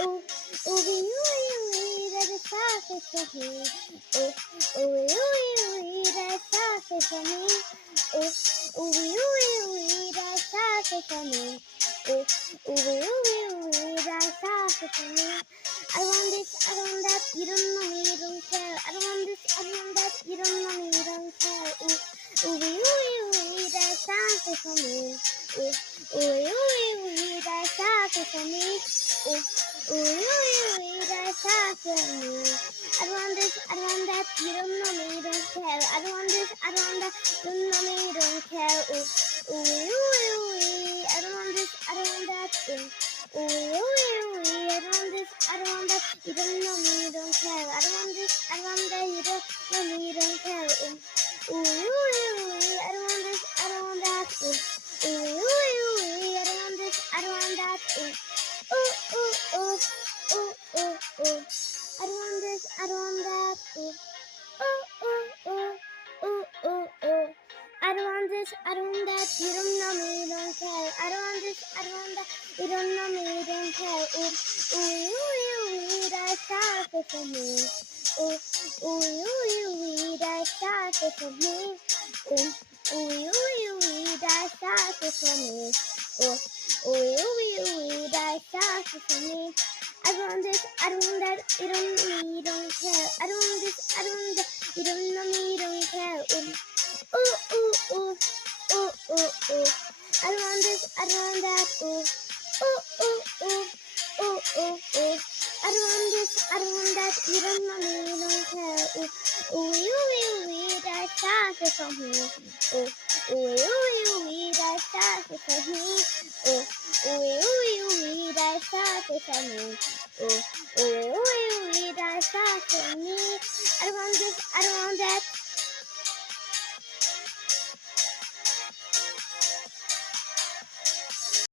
Ooh, ooey, ooey, ooey, that is sauce for me. Ooh, ooey, ooey, ooey, that is sauce for me. Ooh, ooey, ooey, ooey, that is sauce for me. Ooh, ooey, ooey, ooey, that is sauce for me. I want this, I want that, you don't know me, you don't care. I don't want this, I want that, you don't know me, you don't care. Ooh, ooey, ooey, ooey, that is sauce for me. Ooh, ooey, ooey, ooey, that is sauce for me. Ooh, ooey, ooey, ooey, that's awesome. I don't want this, I don't want that, you don't know me, you don't care. I don't want this, I don't want that, you don't know me, you don't care. Ooh, ooey, ooey, ooey, I don't want this, I don't want that. Ooh, ooey, ooey, ooey, I don't want this, I don't want that, you don't know me, you don't care. I don't want this, I don't want that, you don't know me, you don't care. Ooh, ooey, ooey, ooey, I don't want this, I don't want that. Ooh, ooey, ooey, ooey, I don't want this, I don't want that. Ooh, ooh, ooh, ooh, ooh, ooh. I don't want this, I don't want that. Ooh, ooh, ooh, ooh, ooh, ooh. I don't want this, I don't want that. You don't know me, you don't care. I don't want this, I don't want that. You don't know me, you don't care. Ooh, ooh, ooh, that's sauce for me. Ooh, ooh, that's sauce for me. Ooh, ooh, that's sauce for me. Ooh, ooh, that's sauce for me. I want this, I don't want that, you don't know me, you don't care. I don't want this, I don't want that, you don't know me, you don't care. Ooh, ooh, ooh, ooh, ooh, ooh. I don't want this, I don't want that. Ooh, ooh, ooh, ooh, ooh, ooh. I don't want this, I don't want that, you don't know me, you don't care. Ooh, that's sauce for me. That's sauce for me. That's sauce for me. That's sauce for me. I don't want this, I don't want that.